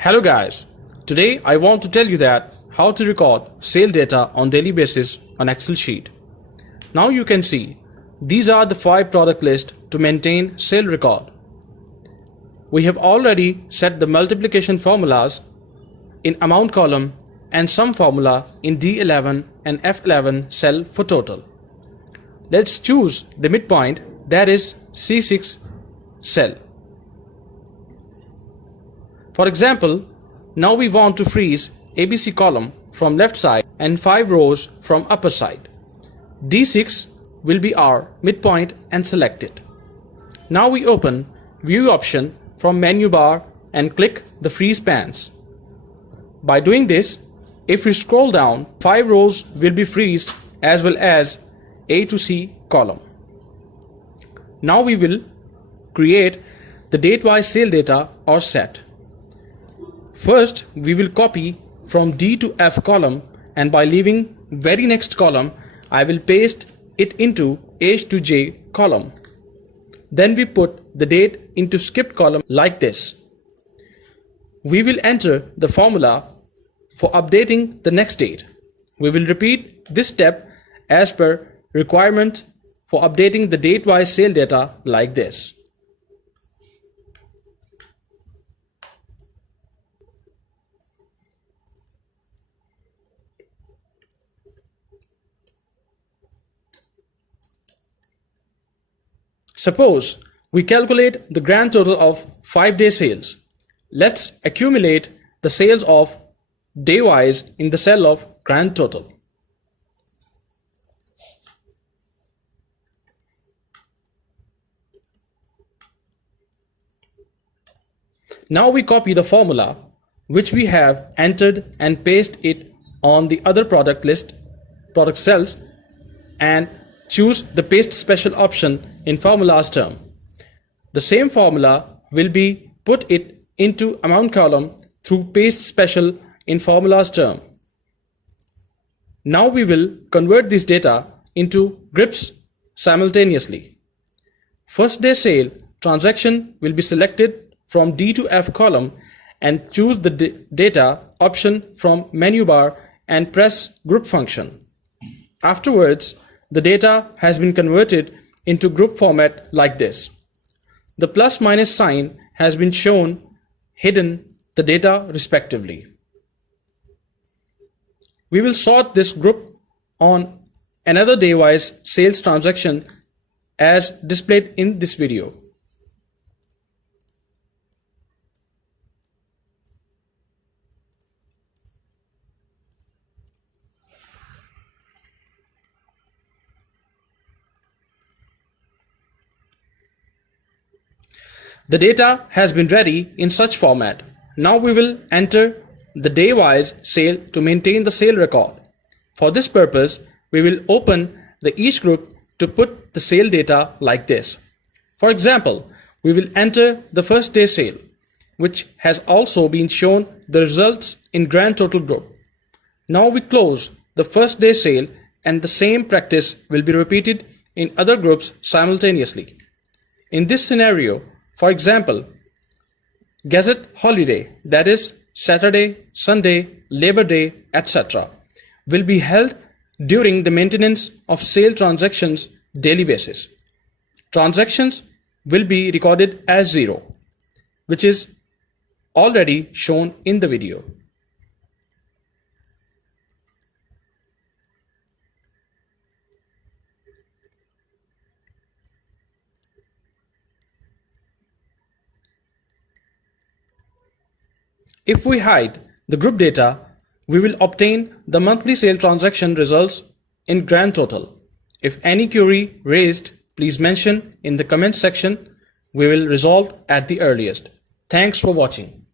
Hello guys, today I want to tell you that how to record sale data on daily basis on Excel sheet. Now you can see these are the 5 product lists to maintain sale record. We have already set the multiplication formulas in amount column and some formula in D11 and F11 cell for total. Let's choose the midpoint, that is C6 cell. For example, now we want to freeze ABC column from left side and 5 rows from upper side. D6 will be our midpoint and select it. Now we open View option from menu bar and click the freeze pans. By doing this, if we scroll down, 5 rows will be freezed as well as A to C column. Now we will create the date-wise sale data or set. First, we will copy from D to F column, and by leaving very next column, I will paste it into H to J column. Then we put the date into skipped column like this. We will enter the formula for updating the next date. We will repeat this step as per requirement for updating the date-wise sale data like this. Suppose we calculate the grand total of 5-day sales. Let's accumulate the sales of day-wise in the cell of grand total. Now we copy the formula which we have entered and paste it on the other product cells and choose the paste special option in formulas term. The same formula will be put it into amount column through paste special in formulas term. Now we will convert this data into grips simultaneously. First day sale transaction will be selected from D to F column and choose the data option from menu bar and press group function. Afterwards, the data has been converted into group format like this. The plus minus sign has been shown hidden the data respectively. We will sort this group on another day-wise sales transaction as displayed in this video. The data has been ready in such format. Now we will enter the day-wise sale to maintain the sale record. For this purpose, we will open the each group to put the sale data like this. For example, we will enter the first day sale, which has also been shown the results in grand total group. Now we close the first day sale and the same practice will be repeated in other groups simultaneously. In this scenario, for example, Gazette holiday, that is Saturday, Sunday, Labor Day, etc., will be held during the maintenance of sale transactions daily basis. Transactions will be recorded as 0, which is already shown in the video. If we hide the group data, we will obtain the monthly sale transaction results in grand total. If any query raised, please mention in the comment section. We will resolve at the earliest. Thanks for watching.